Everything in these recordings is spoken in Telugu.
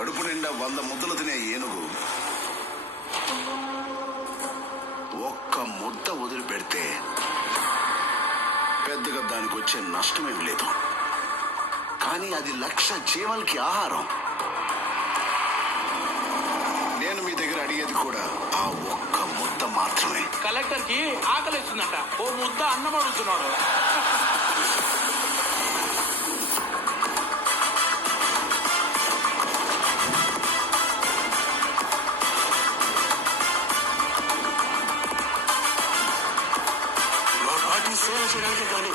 కడుపు నిండా 100 ముద్దలు తినే ఏనుగు ఒక్క ముద్ద వదిలిపెడితే పెద్దగా దానికి వచ్చే నష్టమేం లేదు. కానీ అది 1,00,000 జీవాలకి ఆహారం. నేను మీ దగ్గర అడిగేది కూడా ఆ ఒక్క ముద్ద మాత్రమే. కలెక్టర్ కి ఆకలిస్తుందట, ఓ ముద్ద అన్నం అడుగుతున్నాడు. సేవ చేయడానికి కానీ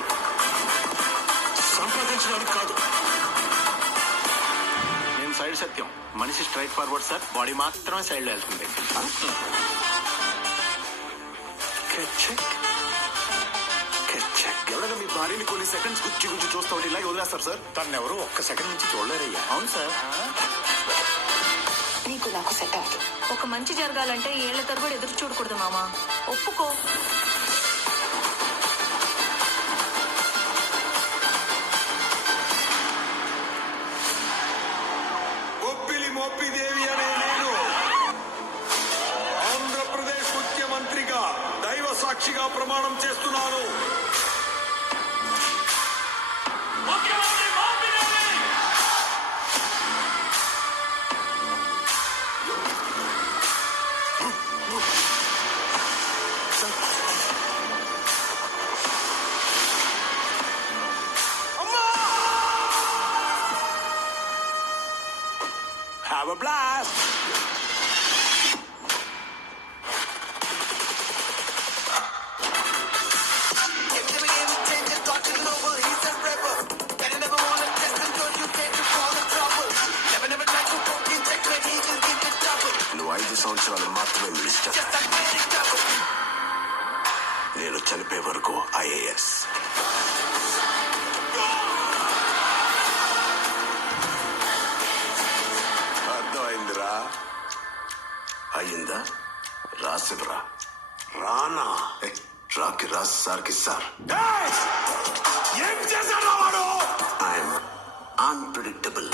సంపాదించడానికి కాదు. నేను సైడ్ సత్యం, మనిషి స్ట్రైట్ ఫార్వర్డ్ సార్, బాడీ మాత్రమే సైడ్ వెళ్తుంది. ఎవరైనా మీ భార్యని కొన్ని సెకండ్స్ గుచ్చి గుచ్చి చూస్తా ఉంటే ఇలాగే వదిలేస్తారు సార్. తను ఎవరు ఒక్క సెకండ్ నుంచి చూడలేరయ్యా. అవును సార్. నీకు నాకు సెట్ అవ్వదు. ఒక మంచి జరగాలంటే ఏళ్ల తరబడి ఎదురు చూడకూడదు మామా, ఒప్పుకో. మోపిదేవి అనే నేను ఆంధ్రప్రదేశ్ ముఖ్యమంత్రిగా దైవ సాక్షిగా ప్రమాణం చేస్తున్నాను. Have a blast! నువ్వు 5 సంవత్సరాలు మాత్రమే మినిస్టర్. నేను చనిపోయే వరకు IAS. అర్థమైందిరా? అయిందా? రాసివరా రానా? రాకి రాస్ సార్కి సార్. ఏం చేశాడు వాడు? I'm unpredictable.